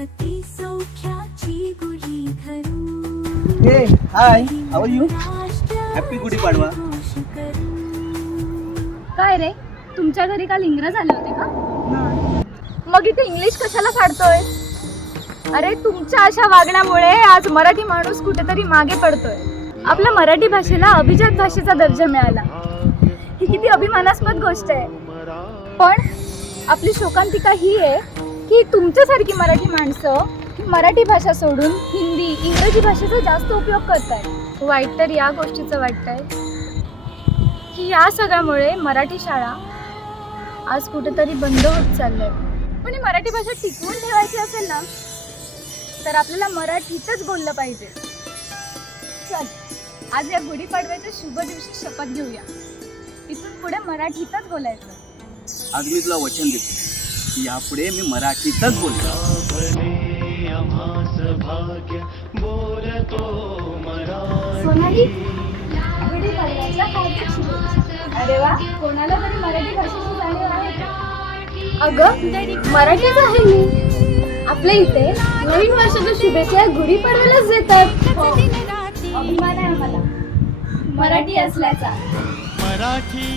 गणपती सौख्याची गुढी धरू Hey, hi, how are you? Happy गुढी पाडवा. काय रे, तुमच्या घरी काल इंग्रज आले होते का? मग इथे इंग्लिश कशाला फाडतोय? अरे तुमच्या अशा वागण्यामुळे आज मराठी माणूस कुठेतरी मागे पडतोय. आपल्या मराठी भाषेला अभिजात भाषेचा दर्जा मिळाला, ही किती अभिमानास्पद गोष्ट आहे. पण आपली शोकांतिका ही आहे की तुमच्यासारखी मराठी माणसं मराठी भाषा सोडून हिंदी इंग्रजी भाषेचा जास्त उपयोग करतायत. वाईट तर या गोष्टीचं वाटतंय की या सगळ्यामुळे मराठी शाळा आज कुठेतरी बंद होत चालल्या. पण ही मराठी भाषा टिकवून ठेवायची असेल ना, तर आपल्याला मराठीतच बोललं पाहिजे. चल, आज या गुढीपाडव्याच्या शुभ दिवशी शपथ घेऊया, इथून पुढे मराठीतच बोलायचं. आज मी तुला वचन देतो की यापुढे मी मराठीतच बोलतो. सोनाली, गुढीपाडव्याच्या हार्दिक शुभेच्छा. अरे वा, कोणाला तरी मराठी भाषेची जाणीव आहे का? अगं, मराठीच आहे मी. आपल्या इथे नवीन वर्षाच्या शुभेच्छा गुढीपाडव्यालाच देतात. अभिमान आहे मला मराठी असल्याचा. मराठी